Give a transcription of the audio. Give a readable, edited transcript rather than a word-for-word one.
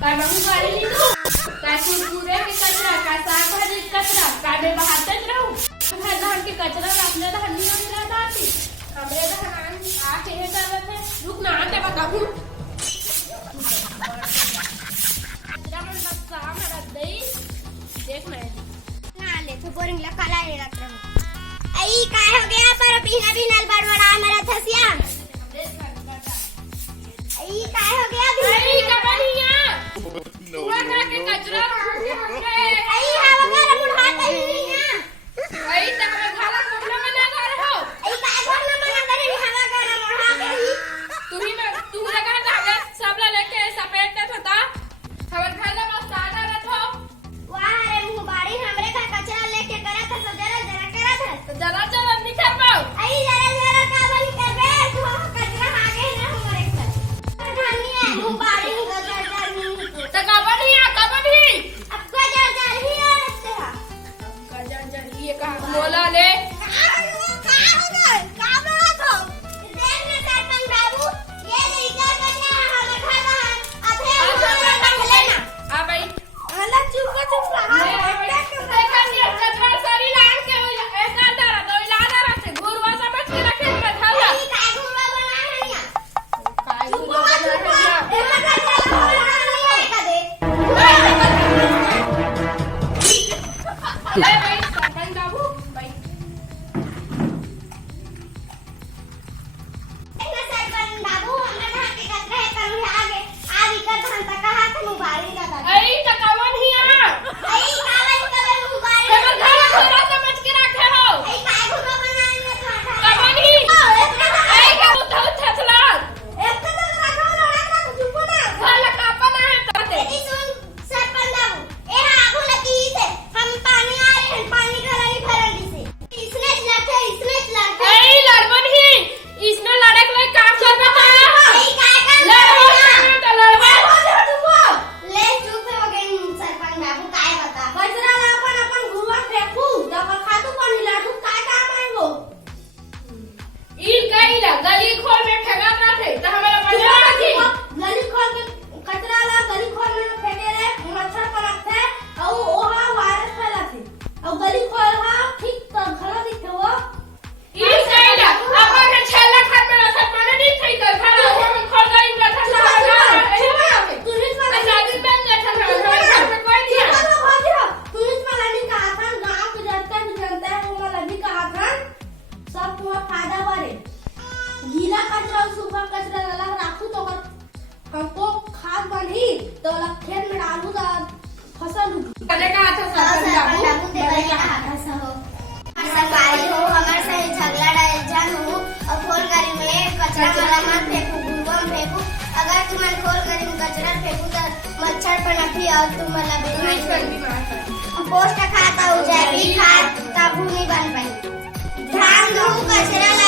काय मग गाडी लिहितो काय कुरकुरे के कचरा काय शाकभाजी कचरा काय मैं बहाते रहूं हर धान के कचरा अपने धानियों में रहता थी हमरे धान आके हे कर रहे थे रुक ना आके बताऊं तेरा मन बच्चा मेरा दई देख मैं ना ले तो बोरिंग ला काला रे रख आई काय हो गया पर बिना बिना बड़बड़ा मेरा थसिया आई काय हो गया अरे कपड़िया पूरा के कचरा आई हवा कर बुढ़ा कहीं ना आई तक में खाला कोठला में ना कर हो आई काय घर ना मना करे हवा कर बुढ़ा कहीं तू लगा कागज सब लेके सपेट देत होता खबर खाला बस सादा रथ हो वाह रे मुंह बाड़ी हमरे का कचरा लेके करा था जरा जरा करा था तो जरा नहीं कर पाओ आई जरा जरा का बनी कर बे तू कचरा आगे ना हमारे घर धानी है मुंह बाड़ी का कचरा नहीं तो कबड्डी अब को जर ही रखते हैं कजन ये कहां बोला ले हमको खाद बनी तो खेत में डालू तो फसल सरकारी हो हमारे से झगड़ा डाल हो और खोल करी में कचरा वाला मत फेंकू गुंगम फेंकू अगर तुम खोल करी में कचरा फेंकू तो मच्छर पर नफी और तुम पोस्ट खाता हो जाएगी खाद का भूमि बन पाई ध्यान दो कचरा